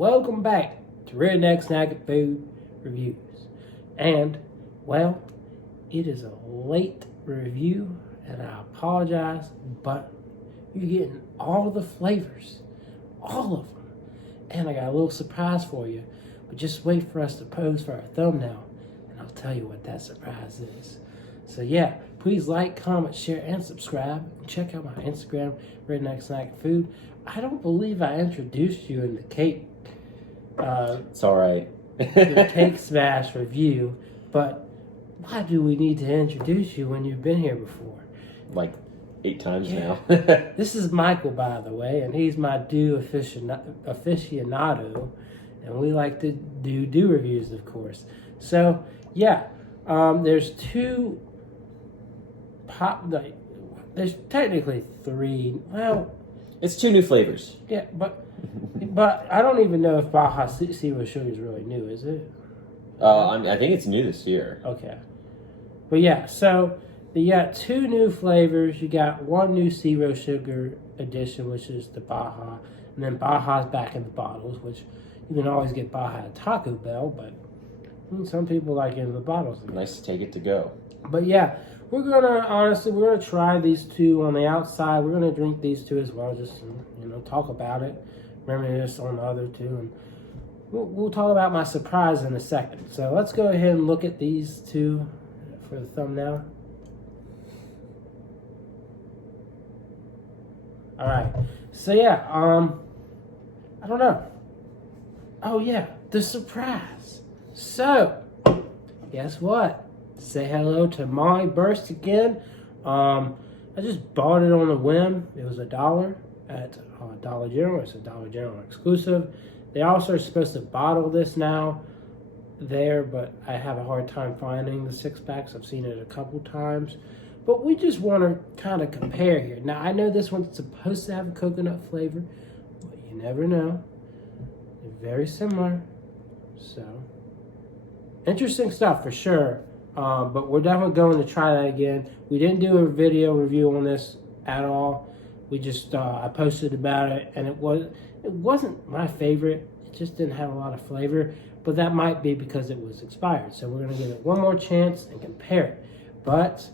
welcome back to Redneck Snack Food Reviews. And, well, it is a late review, and I apologize, but you're getting all the flavors, all of them. And I got a little surprise for you, but just wait for us to pose for our thumbnail, and I'll tell you what that surprise is. So yeah, please like, comment, share, and subscribe. And check out my Instagram, Redneck Snack Food. I don't believe I introduced you in the cake. It's all right. The cake smash review, but why do we need to introduce you when you've been here before? Like 8 times now. This is Michael, by the way, and he's my Dew aficionado, and we like to do Dew reviews, of course. So yeah, there's there's technically 3. Well, it's 2 new flavors. yeah, but I don't even know if Baja Zero Sugar is really new, is it? I think it's new this year. Okay. But yeah, so you got 2 new flavors. You got 1 new Zero Sugar edition, which is the Baja. And then Baja's back in the bottles, which you can always get Baja at Taco Bell, but some people like it in the bottles. Nice to take it to go. But yeah, we're gonna try these 2 on the outside. We're gonna drink these 2 as well, just talk about it. Reminisce on the other 2, and we'll talk about my surprise in a second. So let's go ahead and look at these 2 for the thumbnail. All right. So yeah, I don't know. Oh yeah, the surprise. So, guess what? Say hello to Molly Burst again. I just bought it on a whim. It was $1 at Dollar General. It's a Dollar General exclusive. They also are supposed to bottle this now there, but I have a hard time finding the 6-packs. I've seen it a couple times. But we just want to kind of compare here. Now, I know this one's supposed to have a coconut flavor, but you never know. They're very similar. So, interesting stuff for sure. But we're definitely going to try that again. We didn't do a video review on this at all. We just I posted about it, and it wasn't my favorite. It just didn't have a lot of flavor, but that might be because it was expired. So we're gonna give it one more chance and compare it. But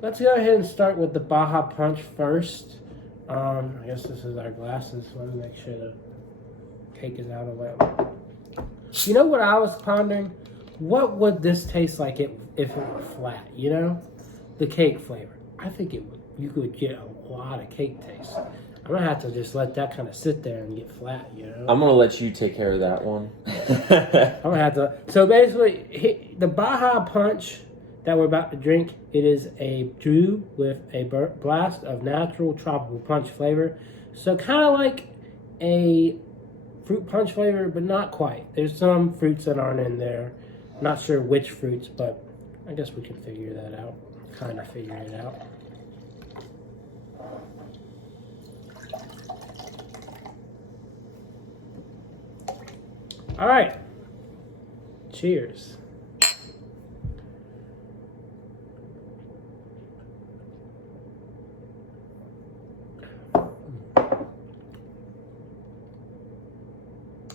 let's go ahead and start with the Baja Punch first. I guess this is our glasses. So let me make sure the cake is out of the way. You know what I was pondering? What would this taste like if it were flat? The cake flavor. I think it would. You could get a lot of cake taste. I'm gonna have to just let that kind of sit there and get flat. I'm gonna let you take care of that one. I'm gonna have to. So basically, the Baja Punch that we're about to drink, it is a Dew with a blast of natural tropical punch flavor. So kind of like a fruit punch flavor, but not quite. There's some fruits that aren't in there. Not sure which fruits, but I guess we can figure that out. Kind of figure it out. All right. Cheers.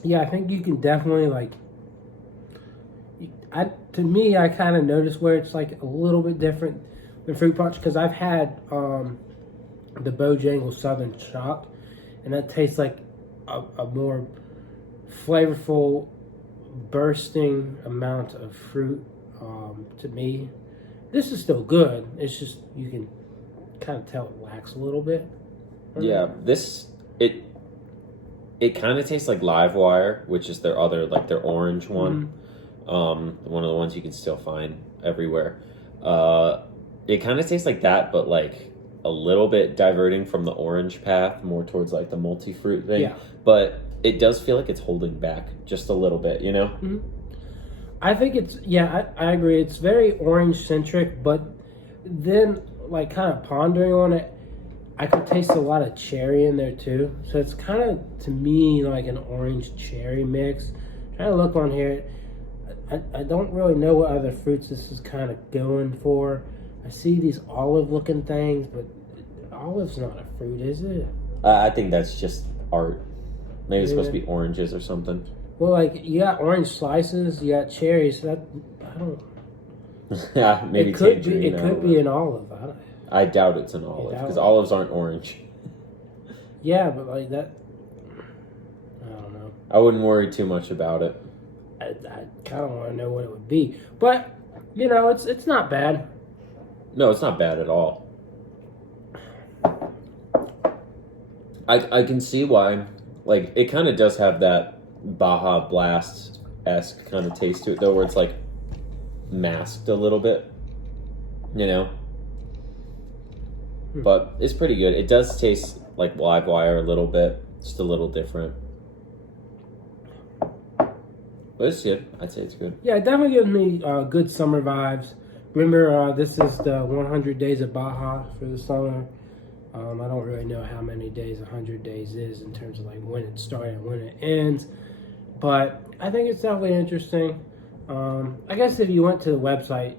Yeah, I think you can definitely to me, I kind of noticed where it's like a little bit different than fruit punch, because I've had the Bojangles Southern Shock, and that tastes like a more flavorful, bursting amount of fruit to me. This is still good. It's just you can kind of tell it lacks a little bit. Yeah, it kind of tastes like Live Wire, which is their other, like their orange one. One of the ones you can still find everywhere. It kind of tastes like that, but like a little bit diverting from the orange path, more towards like the multi-fruit thing. Yeah. But it does feel like it's holding back just a little bit, Mm-hmm. I think it's, I agree. It's very orange-centric, but then like kind of pondering on it, I could taste a lot of cherry in there too. So it's kind of, to me, like an orange cherry mix. Trying to look on here. I don't really know what other fruits this is kind of going for. I see these olive-looking things, but olive's not a fruit, is it? I think that's just art. Maybe it's supposed to be oranges or something. Well, like, you got orange slices, you got cherries. So that, I don't... Yeah, maybe it could tangerine. be. It could be an olive. I doubt it's an olive because olives aren't orange. Yeah, but like that, I don't know. I wouldn't worry too much about it. I kind of want to know what it would be, but you know, it's not bad. No, it's not bad at all. I can see why. Like, it kind of does have that Baja Blast-esque kind of taste to it, though, where it's like masked a little bit, you know. But it's pretty good. It does taste like live wire a little bit, just a little different. But it's good. I'd say it's good. Yeah, it definitely gives me good summer vibes. Remember, this is the 100 days of Baja for the summer. I don't really know how many days 100 days is in terms of like when it started and when it ends. But I think it's definitely interesting. I guess if you went to the website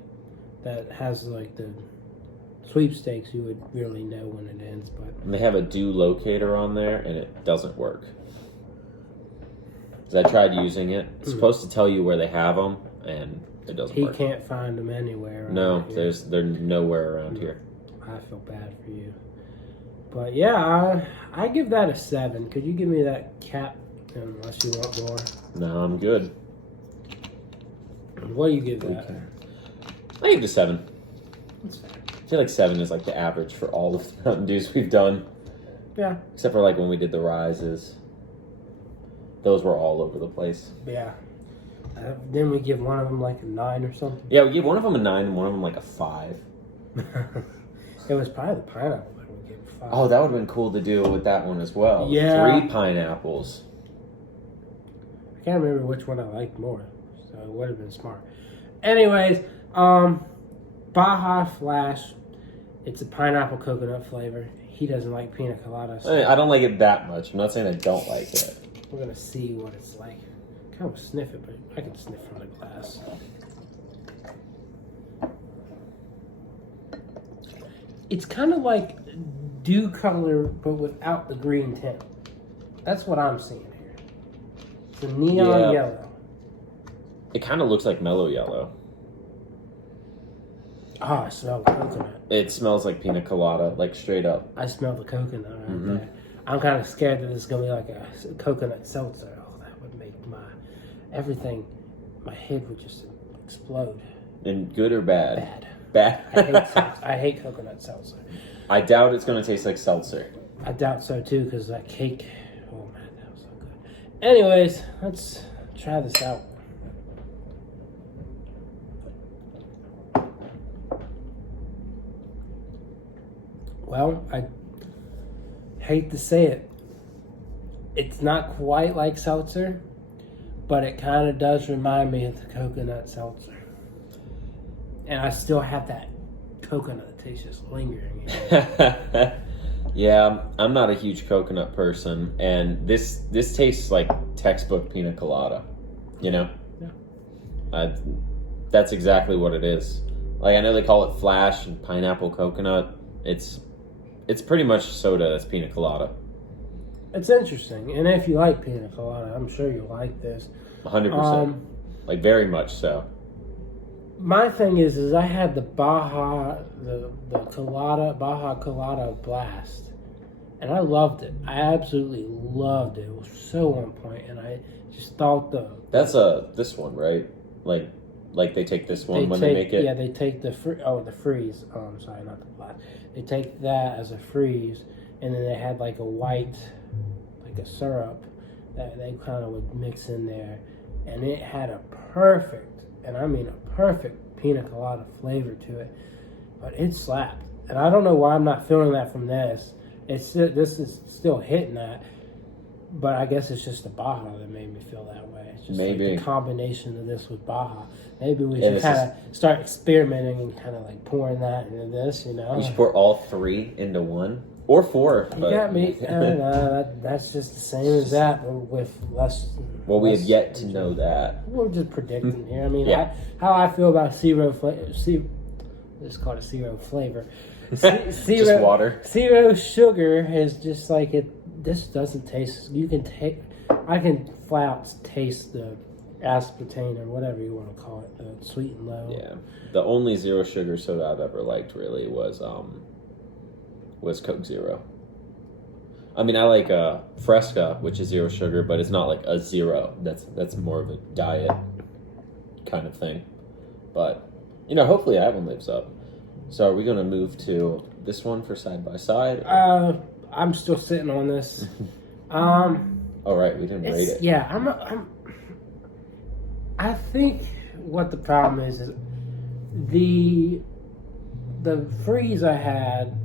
that has like the sweepstakes, you would really know when it ends. But and they have a dew locator on there, and it doesn't work. Because I tried using it. It's supposed to tell you where they have them, and it doesn't work. He can't find them anywhere. No, they're nowhere around here. I feel bad for you. But yeah, I give that a 7. Could you give me that cap unless you want more? No, I'm good. What do you give that? I give it a 7. I feel like 7 is like the average for all of the Mountain Dews we've done. Yeah. Except for like when we did the rises. Those were all over the place. Yeah. Then we give one of them like a 9 or something. Yeah, we gave one of them a 9 and one of them like a 5. It was probably the pineapple that we gave 5. Oh, that would have been cool to do with that one as well. Yeah. 3 pineapples. I can't remember which one I liked more, so it would have been smart. Anyways, Baja Flash. It's a pineapple coconut flavor. He doesn't like pina coladas. I don't like it that much. I'm not saying I don't like it. We're going to see what it's like. I kind of sniff it, but I can sniff from the glass. It's kind of like dew color, but without the green tint. That's what I'm seeing here. It's a neon yellow. It kind of looks like mellow yellow. Oh, I smell the coconut. It smells like pina colada, like straight up. I smell the coconut right there. I'm kind of scared that it's going to be like a coconut seltzer. Oh, that would make everything, my head would just explode. And good or bad? Bad. Bad. I hate coconut seltzer. I doubt it's going to taste like seltzer. I doubt so too, because that cake, oh man, that was so good. Anyways, let's try this out. Well, I hate to say it. It's not quite like seltzer, but it kind of does remind me of the coconut seltzer. And I still have that coconut taste just lingering. Yeah, I'm not a huge coconut person, and this tastes like textbook pina colada. You know? Yeah. That's exactly what it is. Like, I know they call it Flash and pineapple coconut. It's pretty much soda that's pina colada. It's interesting, and if you like pina colada, I'm sure you'll like this. 100%. Like, very much so. My thing is I had the Baja Colada Blast, and I loved it. I absolutely loved it. It was so on point, and I just thought that's this one, right? Like they take this one they make it. Yeah, they take the freeze. Oh, I'm sorry, not the blast. They take that as a freeze, and then they had like a white, like a syrup that they kind of would mix in there, and it had a perfect, and I mean a perfect pina colada flavor to it. But it slapped, and I don't know why I'm not feeling that from this. This is still hitting that, but I guess it's just the Baja that made me feel that way. It's just maybe like the combination of this with Baja. Maybe we should kind of start experimenting and kind of like pouring that into this, you know. We should pour all 3 into 1 or 4. You got me. I don't know. That's just the same as that, but with less. Well, we have yet to know that. We're just predicting here. I mean, how I feel about zero flavor. Let's call it zero flavor. Just water. Zero sugar is just like it. this doesn't taste. You can take. I can flat out taste the aspartame or whatever you want to call it, the sweet and low. Yeah, the only zero sugar soda I've ever liked really was Coke Zero. I mean, I like Fresca, which is zero sugar, but it's not like a zero. That's more of a diet kind of thing. But hopefully that one lives up. So are we going to move to this one for side by side? I'm still sitting on this. All right, we didn't rate it. Yeah, I think what the problem is the freeze I had.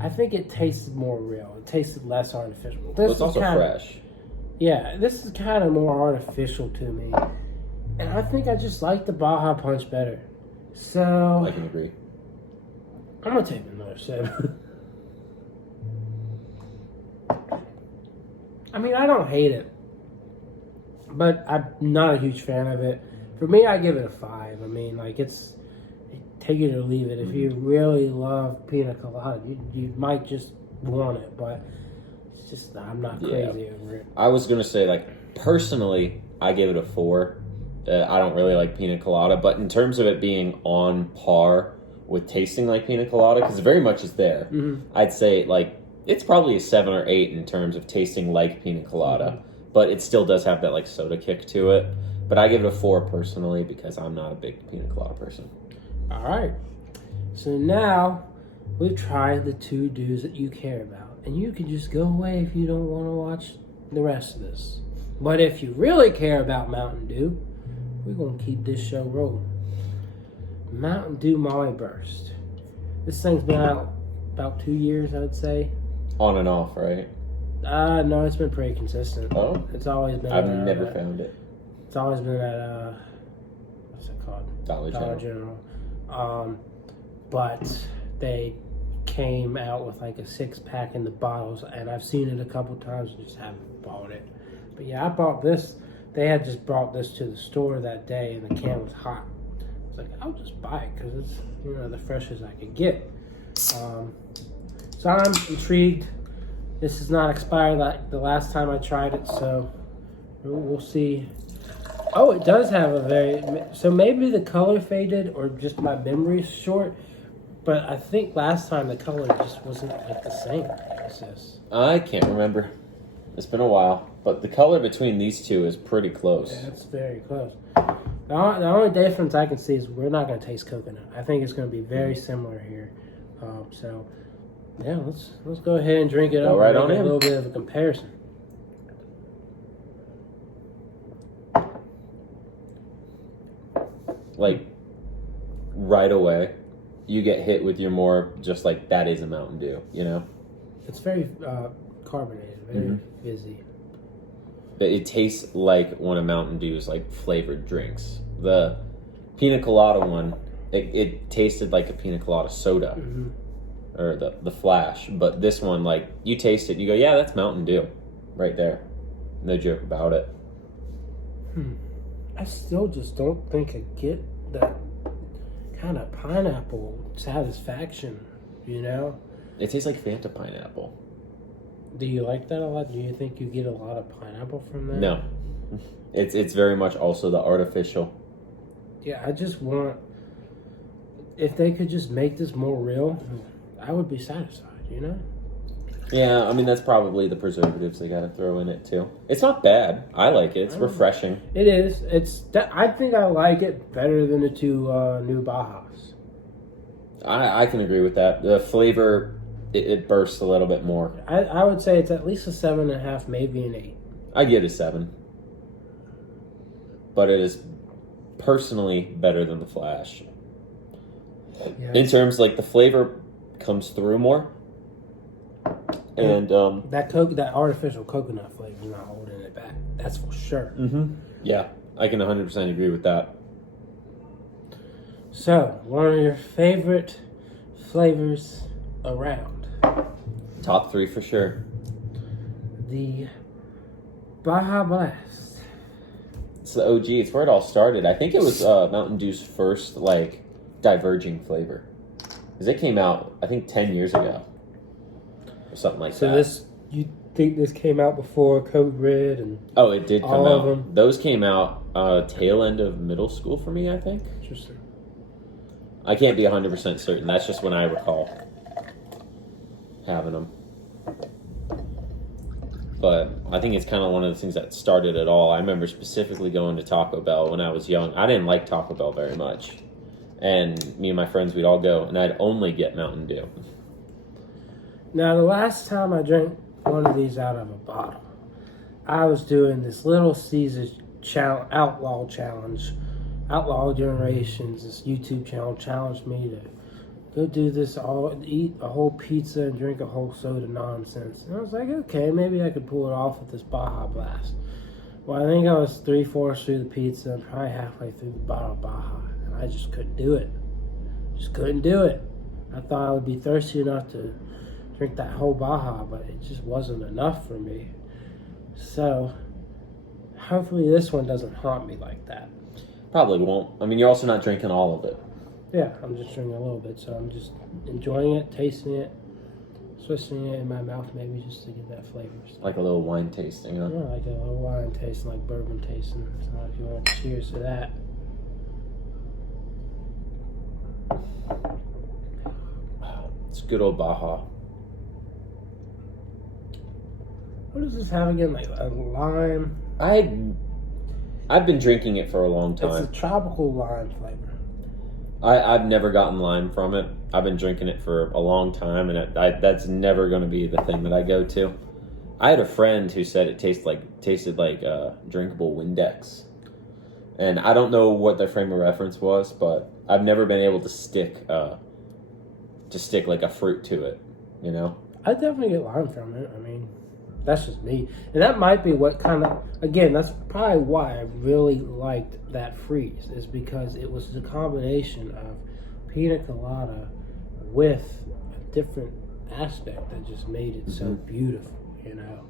I think it tasted more real. It tasted less artificial. Well, it's also fresh. Yeah, this is kind of more artificial to me, and I think I just like the Baja Punch better. So I can agree. I'm gonna take another sip. I mean, I don't hate it, but I'm not a huge fan of it. For me, I give it a 5. I mean, like take it or leave it. If you really love pina colada, you might just want it, but it's just I'm not crazy over it. I was gonna say, like, personally, I give it a 4. I don't really like pina colada, but in terms of it being on par with tasting like pina colada, because very much is there, I'd say like it's probably a 7 or 8 in terms of tasting like pina colada, but it still does have that like soda kick to it. But I give it a 4 personally because I'm not a big pina colada person. All right. So now we've tried the 2 dews that you care about. And you can just go away if you don't want to watch the rest of this. But if you really care about Mountain Dew, we're going to keep this show rolling. Mountain Dew Molly Burst. This thing's been out about 2 years, I would say. On and off, right? No, it's been pretty consistent. Oh? It's always been... I've never found it. It's always been at, what's it called? Dollar General. But they came out with like a 6-pack in the bottles, and I've seen it a couple times and just haven't bought it. But yeah, I bought this. They had just brought this to the store that day, and the can was hot. I was like, I'll just buy it because it's the freshest I could get. So I'm intrigued. This is not expired like the last time I tried it, so we'll see. Oh, it does have a very... So maybe the color faded or just my memory's short. But I think last time the color just wasn't like the same as this. I can't remember. It's been a while. But the color between these two is pretty close. Yeah, it's very close. The only difference I can see is we're not going to taste coconut. I think it's going to be very similar here. So, yeah, let's go ahead and drink it up. Right on a in. little bit of a comparison. Like, right away, you get hit with your more just like, that is a Mountain Dew, It's very carbonated, very fizzy. It tastes like one of Mountain Dew's like flavored drinks. The pina colada one, it tasted like a pina colada soda, or the Flash. But this one, like, you taste it, you go, yeah, that's Mountain Dew, right there. No joke about it. I still just don't think I get that kind of pineapple satisfaction, It tastes like Fanta pineapple. Do you like that a lot? Do you think you get a lot of pineapple from that? No. It's very much also the artificial. Yeah, I just want... If they could just make this more real, I would be satisfied, Yeah, I mean, that's probably the preservatives they gotta throw in it, too. It's not bad. I like it. It's refreshing. It is. I think I like it better than the 2 new Bajas. I can agree with that. The flavor... It bursts a little bit more. I would say it's at least a 7.5, maybe an 8. I give it a 7. But it is personally better than the Flash. Yeah. In terms, like, the flavor comes through more. And, that artificial coconut flavor is not holding it back. That's for sure. Yeah, I can 100% agree with that. So, one of your favorite flavors around. Top 3 for sure. The Baja Blast. It's the OG. It's where it all started. I think it was Mountain Dew's first, like, diverging flavor. Because it came out, I think, 10 years ago. Or something like that. So think this came out before Code Red and Oh, it did come all of out. them? Those came out tail end of middle school for me, I think. Interesting. I can't be 100% certain. That's just when I recall having them. But I think it's kind of one of the things that started it all. I remember specifically going to Taco Bell when I was young. I didn't like Taco Bell very much. And me and my friends, we'd all go, and I'd only get Mountain Dew. Now, the last time I drank one of these out of a bottle, I was doing this Little Caesars Outlaw Challenge. Outlaw Generations, this YouTube channel, challenged me to go do this, eat a whole pizza and drink a whole soda nonsense. And I was like, okay, maybe I could pull it off with this Baja Blast. Well, I think I was 3/4 through the pizza and probably halfway through the bottle of Baja. And I just couldn't do it. Just couldn't do it. I thought I would be thirsty enough to drink that whole Baja, but it just wasn't enough for me. So, hopefully this one doesn't haunt me like that. Probably won't. I mean, you're also not drinking all of it. Yeah, I'm just drinking a little bit, so I'm just enjoying it, tasting it, swishing it in my mouth maybe just to get that flavor. Like a little wine tasting, huh? Yeah, like a little wine tasting, like bourbon tasting. So if you want to cheers to that. It's good old Baja. What does this have again? Like a lime? I've been drinking it for a long It's time. a tropical lime flavor. I've never gotten lime from it. I've been drinking it for a long time, and that's never going to be the thing that I go to. I had a friend who said it tasted like drinkable Windex, and I don't know what their frame of reference was, but I've never been able to stick like a fruit to it, you know. I definitely get lime from it. I mean, that's just me. And that might be what kind of, again, that's probably why I really liked that freeze, is because it was the combination of pina colada with a different aspect that just made it so beautiful, you know.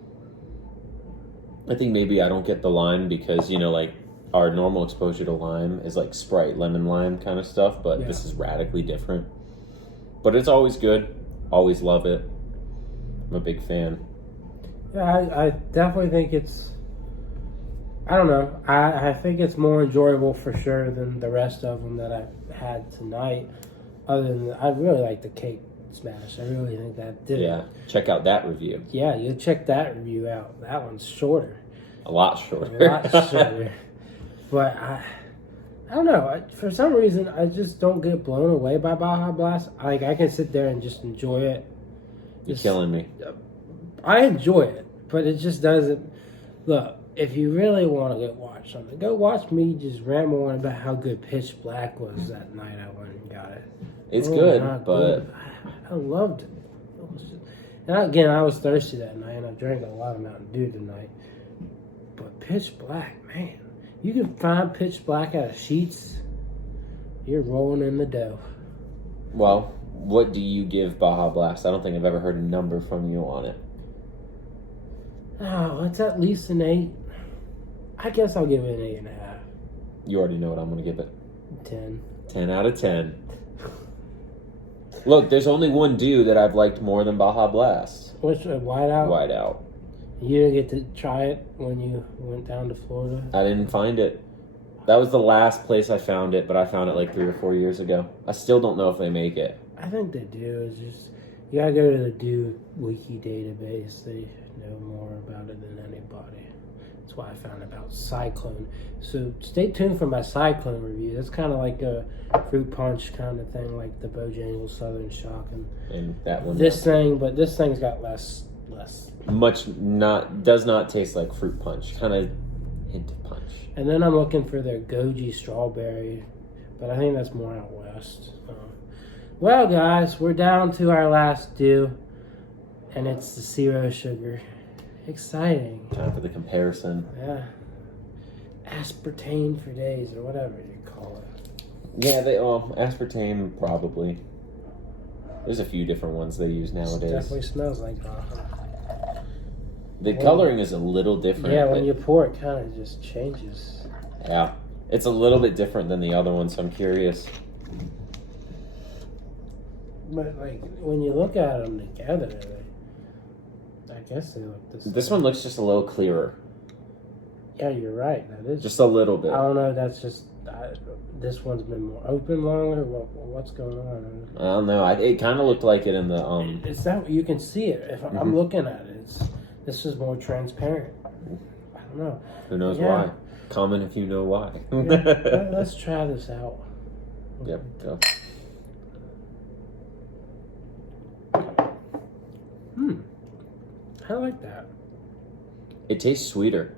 I think maybe I don't get the lime because, you know, like our normal exposure to lime is like Sprite, lemon lime kind of stuff, but this is radically different. But it's always good. Always love it. I'm a big fan. Yeah, I definitely think it's, I don't know, I think it's more enjoyable for sure than the rest of them that I've had tonight. Other than, I really like the cake smash. I really think that did Yeah, check out that review. Yeah, you check that review out. That one's shorter. A lot shorter. A lot shorter. But I don't know. For some reason, I just don't get blown away by Baja Blast. I can sit there and just enjoy it. You're killing me. I enjoy it, but it just doesn't. Look, if you really want to go watch something, go watch me just ramble on about how good Pitch Black was that night I went and got it. It's good, but good. I loved it. And again, I was thirsty that night, and I drank a lot of Mountain Dew tonight. But Pitch Black, man, you can find Pitch Black out of Sheets. You're rolling in the dough. well, what do you give Baja Blast? I don't think I've ever heard a number from you on it. Oh, it's at least an 8. I guess I'll give it an 8.5. You already know what I'm going to give it. 10. 10 out of 10. Look, there's only one Dew that I've liked more than Baja Blast. Which Whiteout? Whiteout. You didn't get to try it when you went down to Florida? I didn't find it. That was the last place I found it, but I found it like 3 or 4 years ago. I still don't know if they make it. I think they do. It's just, you gotta go to the Dew Wiki database. They know more about it than anybody. That's why I found about Cyclone. So stay tuned for my Cyclone review. That's kind of like a fruit punch kind of thing, like the Bojangles Southern Shock And that one. this thing's got less. Does not taste like fruit punch. Kind of hint of punch. And then I'm looking for their Goji Strawberry, but I think that's more out west. Well, guys, we're down to our last Dew, and it's the 0 sugar. Exciting. Time for the comparison. Yeah. Aspartame for days, or whatever you call it. Yeah, aspartame probably. There's a few different ones they use nowadays. It definitely smells like The coloring is a little different. Yeah, when you pour it, kind of just changes. Yeah, it's a little bit different than the other one, so I'm curious. But like when you look at them together, I guess they look this. This one looks just a little clearer. Yeah, you're right. That is Just a little bit. I don't know. That's just this one's been more open longer. What's going on? I don't know. It kind of looked like it in the It's that you can see it. If I'm looking at it, this is more transparent. I don't know. Who knows why? Comment if you know why. Let's try this out. Yep. Go. I like that. It tastes sweeter.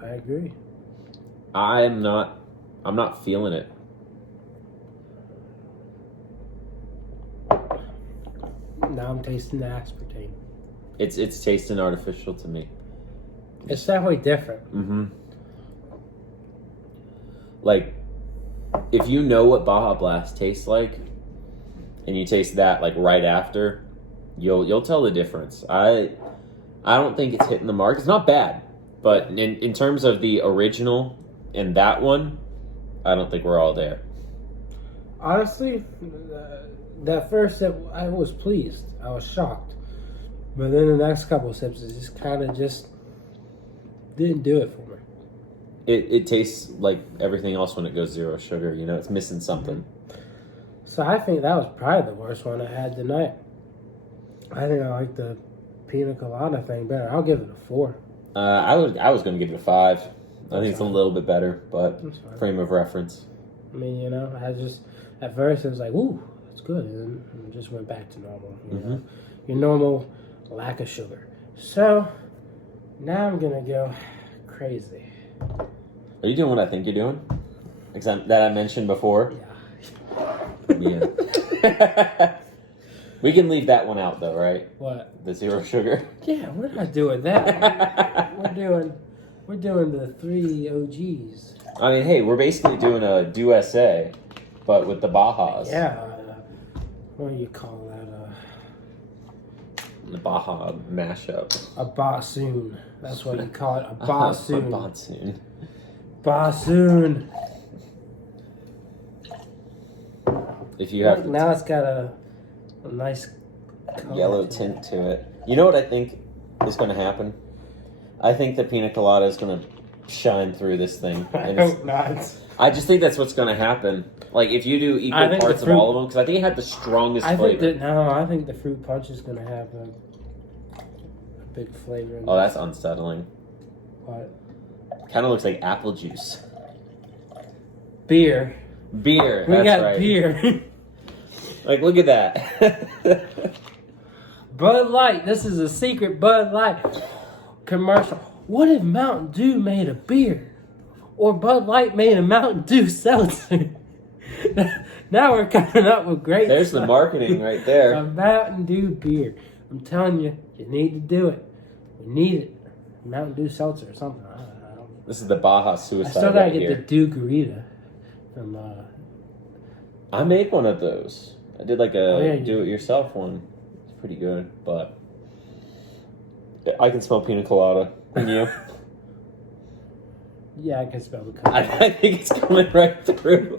I agree. I'm not feeling it. Now I'm tasting the aspartame. It's tasting artificial to me. It's definitely different. Mm-hmm. Like, if you know what Baja Blast tastes like, and you taste that like right after, you'll tell the difference. I don't think it's hitting the mark. It's not bad, but in terms of the original and that one, I don't think we're all there. Honestly, that first sip, I was pleased. I was shocked. But then the next couple of sips, it just kind of just didn't do it for me. It tastes like everything else when it goes zero sugar. You know, it's missing something. So I think that was probably the worst one I had tonight. I think I like the pina colada thing better. I'll give it a 4. I was going to give it a 5. I think it's a little bit better, but frame of reference. I mean, you know, I just at first it was like, ooh, that's good, and it just went back to normal. You know, your normal lack of sugar. So now I'm gonna go crazy. Are you doing what I think you're doing? That I mentioned before? Yeah. We can leave that one out though, right? What? The zero sugar? Yeah, we're not doing that. we're doing the 3 OGs. I mean, hey, we're basically doing a Dewscussions, but with the Bajas. Yeah. What do you call that? The Baja mashup. A bassoon. That's what you call it. A bassoon. A bassoon. Bassoon. If you have now it's got a nice yellow tint to it. You know what I think is going to happen? I think the pina colada is going to shine through this thing. I hope not. I just think that's what's going to happen. Like, if you do equal parts of all of them, because I think it had the strongest flavor. I think the fruit punch is going to have a big flavor. Oh, that's unsettling. What? Kind of looks like apple juice. Beer. Beer. We got right. beer. Like, look at that. Bud Light. This is a secret Bud Light commercial. What if Mountain Dew made a beer? Or Bud Light made a Mountain Dew seltzer? Now we're coming up with great There's stuff. the marketing right there. A Mountain Dew beer. I'm telling you, you need to do it. We need it. Mountain Dew seltzer or something. I don't. This is the Baja suicide. I still gotta right get here. the Dew Garita from. I made one of those. I did like a you do-it-yourself one. It's pretty good, but I can smell pina colada. Can you? Yeah, I can smell the color. I think it's coming right through.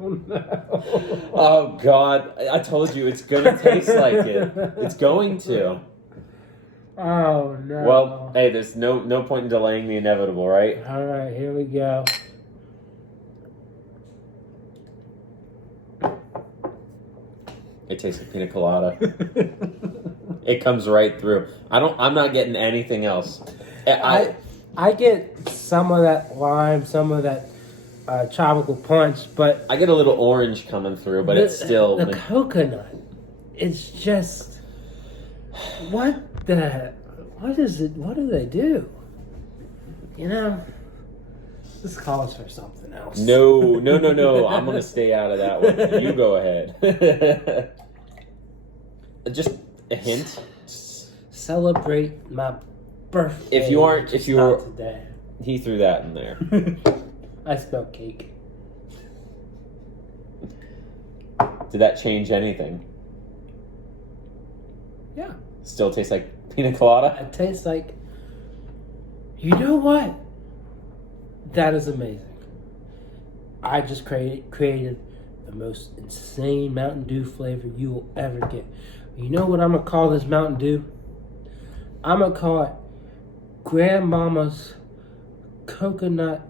Oh, no. Oh God! I told you it's gonna taste like it. It's going to. Oh no. Well, hey, there's no point in delaying the inevitable, right? All right, here we go. It tastes like pina colada. It comes right through. I'm not getting anything else. I get some of that lime, some of that tropical punch, but I get a little orange coming through, but it's still the coconut. It's just what is it? What do they do? You know, this calls for something else. No. I'm gonna stay out of that one. You go ahead. Just a hint. Celebrate my birthday. If you are today. He threw that in there. I smell cake. Did that change anything? Yeah. Still tastes like pina colada? It tastes like, you know what? That is amazing. I just created the most insane Mountain Dew flavor you will ever get. You know what I'm going to call this Mountain Dew? I'm going to call it Grandmama's Coconut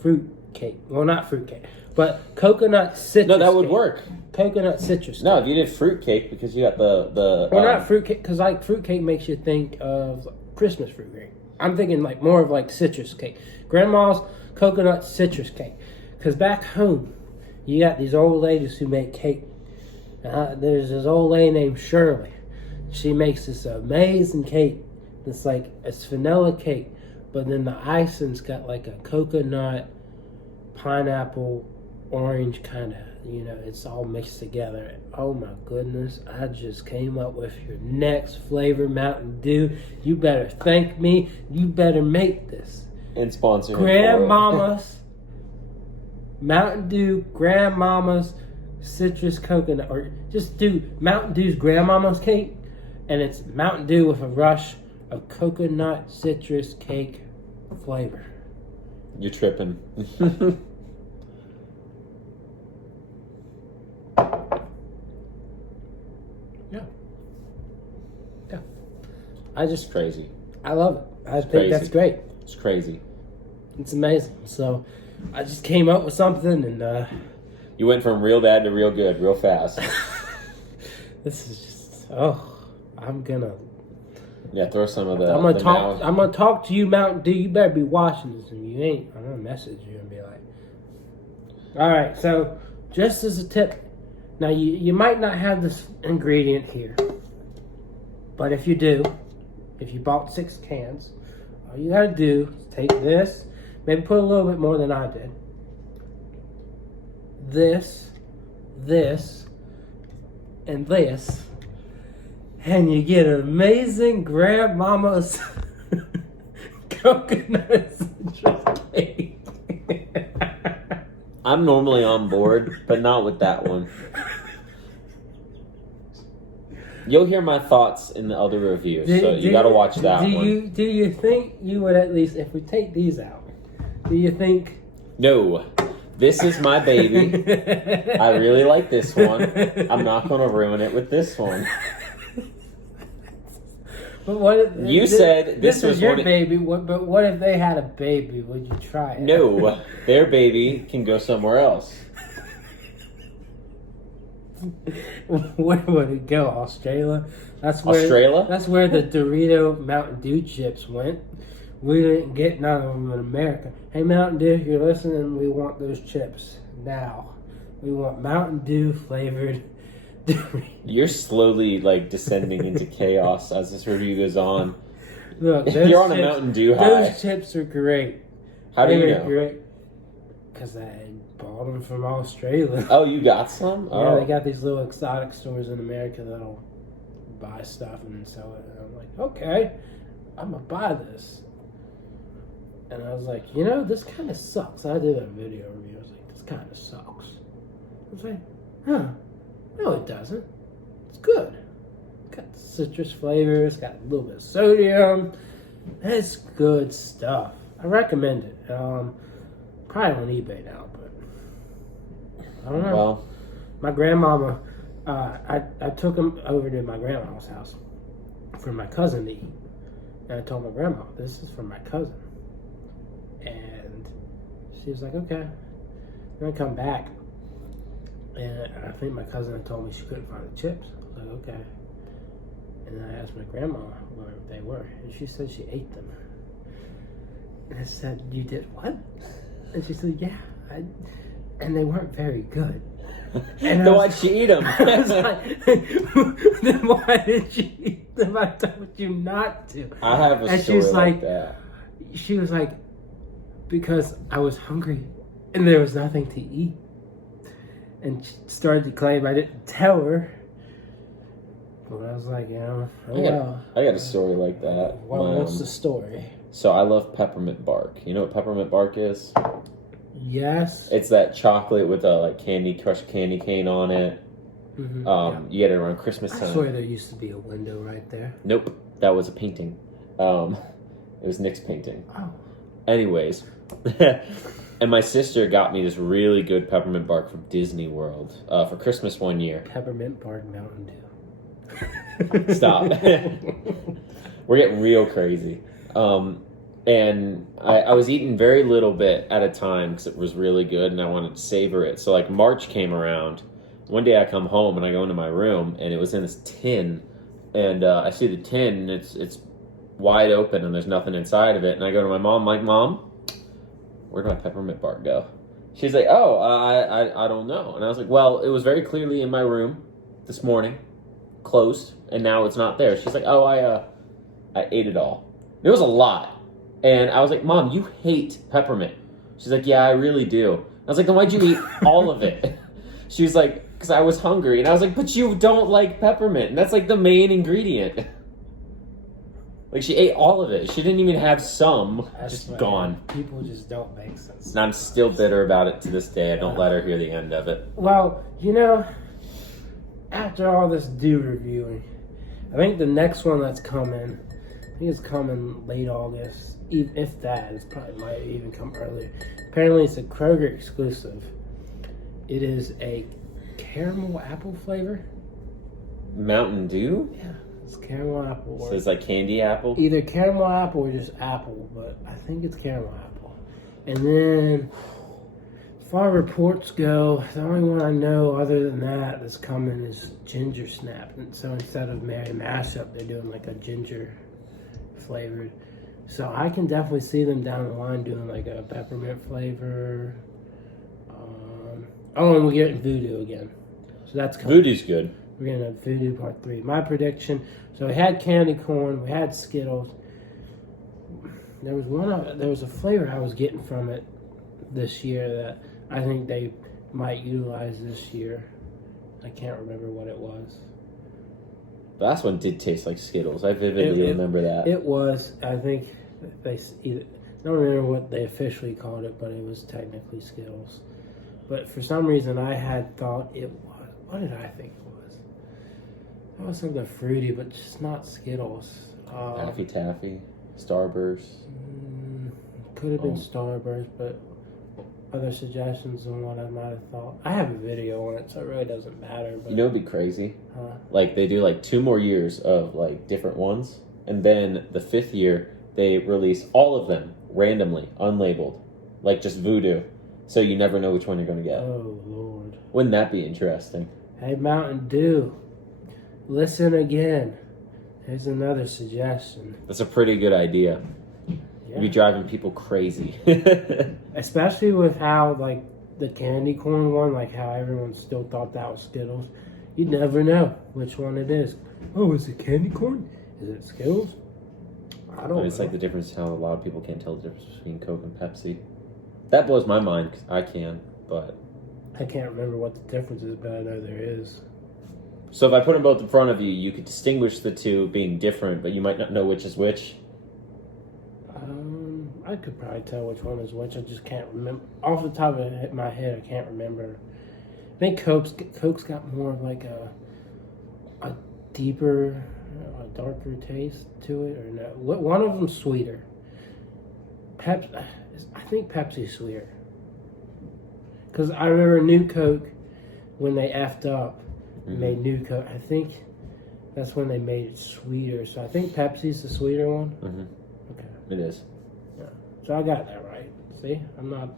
Fruit Cake. Well, not fruit cake, but coconut citrus No, that would cake. work. Coconut citrus cake. No, if you did fruit cake, because you got the Well, not fruit cake, because like fruit cake makes you think of Christmas fruit cake. I'm thinking like more of like citrus cake. Grandma's coconut citrus cake. Because back home, you got these old ladies who make cake. There's this old lady named Shirley. She makes this amazing cake. It's vanilla cake, but then the icing's got like a coconut, pineapple, orange kind of, it's all mixed together. Oh my goodness, I just came up with your next flavor Mountain Dew. You better thank me. You better make this. And sponsor Grandmama's Mountain Dew, Grandmama's citrus coconut, or just do Mountain Dew's Grandmama's cake, and it's Mountain Dew with a rush of coconut citrus cake flavor. You're tripping. Yeah. I just crazy. I love it. I think crazy. that's great. It's crazy. It's amazing. So I just came up with something, and you went from real bad to real good real fast. this is just I'm gonna throw some of the. I'm gonna talk to you, Mountain Dew. You better be watching this, and you ain't. I'm gonna message you and be like, all right. So just as a tip, now you might not have this ingredient here, but if you do, if you bought 6 cans, all you gotta do is take this, maybe put a little bit more than I did. This, and this, and you get an amazing Grandmama's coconut citrus cake. I'm normally on board, but not with that one. You'll hear my thoughts in the other review, so you got to watch that one. Do you think you would at least, if we take these out, do you think? No. This is my baby. I really like this one. I'm not going to ruin it with this one. But what if you said this was your baby? But what if they had a baby? Would you try it? No, their baby can go somewhere else. Where would it go? Australia? Australia? That's where the Dorito Mountain Dew chips went. We didn't get none of them in America. Hey, Mountain Dew, if you're listening, we want those chips now. We want Mountain Dew flavored Doritos. You're slowly descending into chaos as this review goes on. Look, you're on a Mountain Dew high. Those chips are great. How do you know? Great. Because I bought them from Australia. Oh, you got some? Yeah, they got these little exotic stores in America that'll buy stuff and sell it. And I'm like, okay, I'm going to buy this. And I was like, this kind of sucks. I did a video review. I was like, this kind of sucks. I was like, huh. No, it doesn't. It's good. It's got citrus flavor. It's got a little bit of sodium. It's good stuff. I recommend it. Probably on eBay now, but I don't know. Well, my grandmama, I took him over to my grandma's house for my cousin to eat. And I told my grandma, this is for my cousin. And she was like, okay. Then I come back, and I think my cousin had told me she couldn't find the chips. I was like, okay. And then I asked my grandma where they were, and she said she ate them. And I said, you did what? And she said, yeah. And they weren't very good. And then why'd she eat them? I was like, then why did you eat them? I told you not to. I have a story like that. She was like, because I was hungry and there was nothing to eat. And she started to claim I didn't tell her. But I was like, I got a story like that. What's the story? So I love peppermint bark. You know what peppermint bark is? Yes. It's that chocolate with a crushed candy cane on it. Mm-hmm. You get it around Christmas time. I swear there used to be a window right there. Nope, that was a painting. It was Nick's painting. Oh. Anyways, and my sister got me this really good peppermint bark from Disney World for Christmas one year. Peppermint bark Mountain Dew. Stop. We're getting real crazy. And I was eating very little bit at a time because it was really good and I wanted to savor it. So like March came around. One day I come home and I go into my room and it was in this tin. And I see the tin and it's wide open and there's nothing inside of it. And I go to my mom, I'm like, Mom, where'd my peppermint bark go? She's like, oh, I don't know. And I was like, well, it was very clearly in my room this morning, closed, and now it's not there. She's like, oh, I ate it all. It was a lot. And I was like, Mom, you hate peppermint. She's like, yeah, I really do. I was like, then why'd you eat all of it? She was like, because I was hungry. And I was like, but you don't like peppermint. And that's like the main ingredient. Like, she ate all of it. She didn't even have some. Just gone. People just don't make sense. And I'm still bitter about it to this day. I don't let her hear the end of it. Well, you know, after all this dew reviewing, I think the next one that's coming, I think it's coming late August. If that, it probably might even come earlier. Apparently, it's a Kroger exclusive. It is a caramel apple flavor. Mountain Dew? Yeah. It's caramel apple. So it's like candy apple? Either caramel apple or just apple, but I think it's caramel apple. And then, as far as reports go, the only one I know other than that that's coming is ginger snap. And so instead of Mary Mashup, they're doing like a ginger flavored. So I can definitely see them down the line doing like a peppermint flavor. And we're getting voodoo again. So that's coming. Voodoo's good. We're getting a voodoo part 3. My prediction. So we had candy corn, we had Skittles. There was a flavor I was getting from it this year that I think they might utilize this year. I can't remember what it was. The last one did taste like Skittles. I vividly remember that. It was. I think I don't remember what they officially called it, but it was technically Skittles. But for some reason, I had thought it was. What did I think it was? It was something fruity, but just not Skittles. Laffy Taffy, Starburst. Could have been Starburst, but other suggestions than what I might have thought. I have a video on it, so it really doesn't matter. But, you know, it'd be crazy. Huh? Like they do like 2 more years of like different ones, and then the 5th year they release all of them randomly, unlabeled, like just voodoo. So you never know which one you're going to get. Oh Lord! Wouldn't that be interesting? Hey, Mountain Dew, listen again. Here's another suggestion. That's a pretty good idea. Yeah. You'd be driving people crazy. Especially with how, like, the candy corn one, like how everyone still thought that was Skittles. You'd never know which one it is. Oh, is it candy corn? Is it Skittles? I don't know. It's like the difference how a lot of people can't tell the difference between Coke and Pepsi. That blows my mind because I can, but... I can't remember what the difference is, but I know there is. So if I put them both in front of you, you could distinguish the two being different, but you might not know which is which. I could probably tell which one is which. I just can't remember. Off the top of my head, I can't remember. I think Coke's got more of like a deeper, a darker taste to it, or no? One of them's sweeter. I think Pepsi's sweeter. Because I remember New Coke, when they effed up, made New Coke. I think that's when they made it sweeter. So I think Pepsi's the sweeter one. Mm-hmm. Okay. It is. Yeah. So I got that right. See? I'm not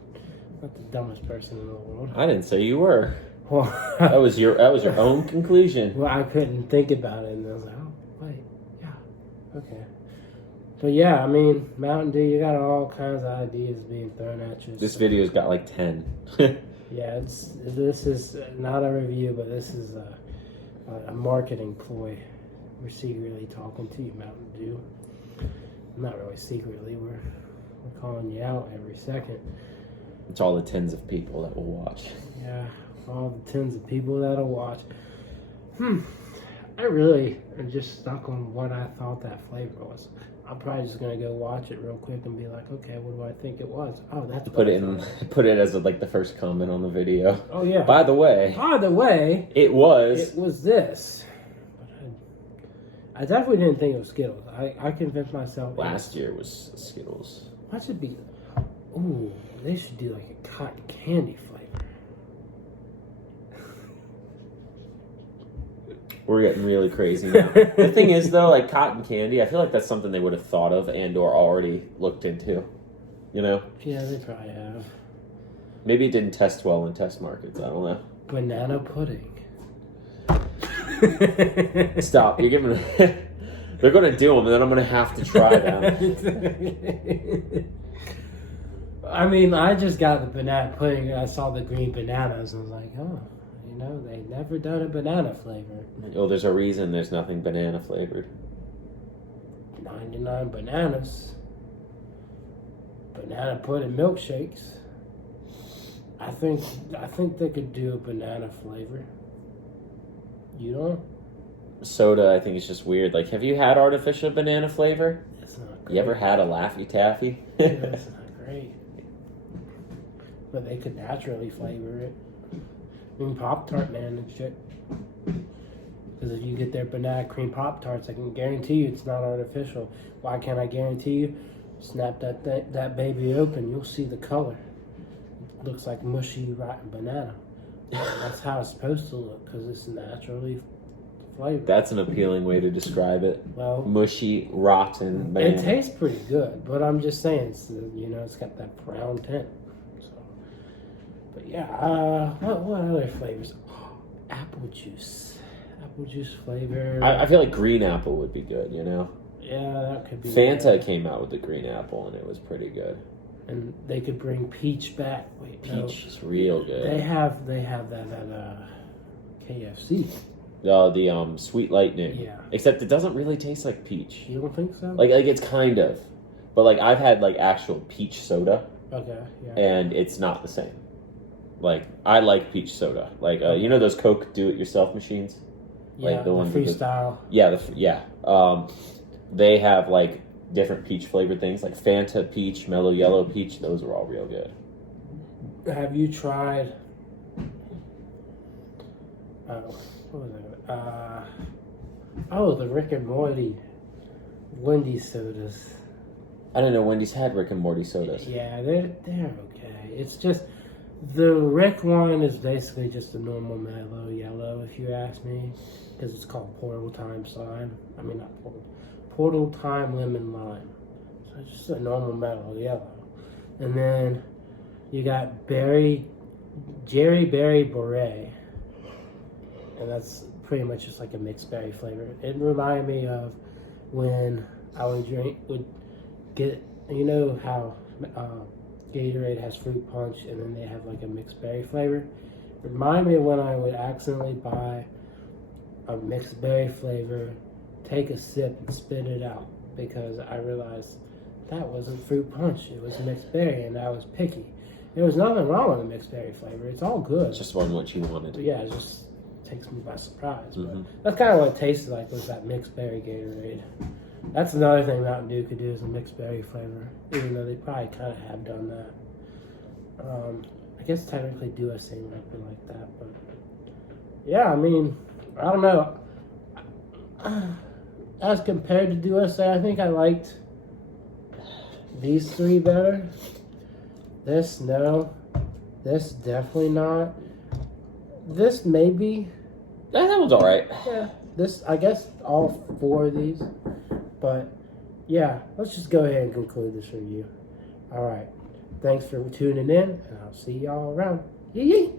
the dumbest person in the world. I didn't say you were. Well, that was your own conclusion. Well, I couldn't think about it, and I was like, oh, wait, yeah, okay. But yeah, I mean, Mountain Dew, you got all kinds of ideas being thrown at you. This video's got like 10. Yeah, this is not a review, but this is a marketing ploy. We're secretly talking to you, Mountain Dew. Not really secretly. We're calling you out every second. It's all the tens of people that will watch. Yeah, all the tens of people that'll watch. I really am just stuck on what I thought that flavor was. I'm probably just gonna go watch it real quick and be like, okay, what do I think it was? Oh, that's put it as like the first comment on the video. Oh yeah. By the way, it was this. I definitely didn't think it was Skittles. I convinced myself last year was Skittles. What should be? Ooh, they should do like a cotton candy flavor. We're getting really crazy now. The thing is, though, like cotton candy, I feel like that's something they would have thought of and or already looked into. You know? Yeah, they probably have. Maybe it didn't test well in test markets. I don't know. Banana pudding. Stop. You're giving... They're going to do them, and then I'm going to have to try them. I mean, I just got the banana pudding, and I saw the green bananas, and I was like, oh, you know, they never done a banana flavor. Well, there's a reason there's nothing banana flavored. 99 bananas. Banana pudding milkshakes. I think they could do a banana flavor. You know? Soda, I think it's just weird. Like, have you had artificial banana flavor? It's not great. You ever had a Laffy Taffy? Yeah, it's not great. But they could naturally flavor it. I mean, Pop-Tart managed it. Because if you get their banana cream Pop-Tarts, I can guarantee you it's not artificial. Why can't I guarantee you? Snap that baby open, you'll see the color. It looks like mushy, rotten banana. That's how it's supposed to look, because it's naturally flavored. That's an appealing way to describe it. Well, mushy, rotten banana. It tastes pretty good, but I'm just saying, it's got that brown tint. So, but yeah, what other flavors? Apple juice flavor. I feel like green apple would be good, you know? Yeah, that could be. Fanta came out with the green apple, and it was pretty good. And they could bring peach back. Wait, peach is real good. They have that at KFC. The Sweet Lightning. Yeah. Except it doesn't really taste like peach. You don't think so? Like it's kind of, but like I've had like actual peach soda. Okay. Yeah. And it's not the same. Like I like peach soda. Like you know those Coke do-it-yourself machines. Yeah. Like the ones freestyle. They have like different peach flavored things, like Fanta peach, Mellow Yellow peach. Those are all real good. Have you tried? What was it? The Rick and Morty Wendy's sodas. I didn't know Wendy's had Rick and Morty sodas. Yeah, they're okay. It's just the Rick one is basically just a normal Mellow Yellow, if you ask me, because it's called Portal Time Slime. I mean, not Portal Time Lemon Lime. So it's just a normal Mellow Yellow, and then you got Jerry Berry Beret. And that's pretty much just like a mixed berry flavor. It reminded me of when I would get, you know how Gatorade has fruit punch and then they have like a mixed berry flavor? It reminded me of when I would accidentally buy a mixed berry flavor, take a sip and spit it out because I realized that wasn't fruit punch. It was mixed berry and I was picky. There was nothing wrong with the mixed berry flavor. It's all good. It just wasn't what you wanted. But yeah, it just takes me by surprise. But that's kind of what it tasted like, was that mixed berry Gatorade. That's another thing Mountain Dew could do, is a mixed berry flavor, even though they probably kind of have done that. I guess technically USA might be like that, but yeah, I mean, I don't know. As compared to USA, I think I liked these three better. This, no. This, definitely not. This, maybe. That one's alright. Yeah. This, I guess, all four of these. But, yeah, let's just go ahead and conclude this review. Alright. Thanks for tuning in, and I'll see y'all around. Yee yee!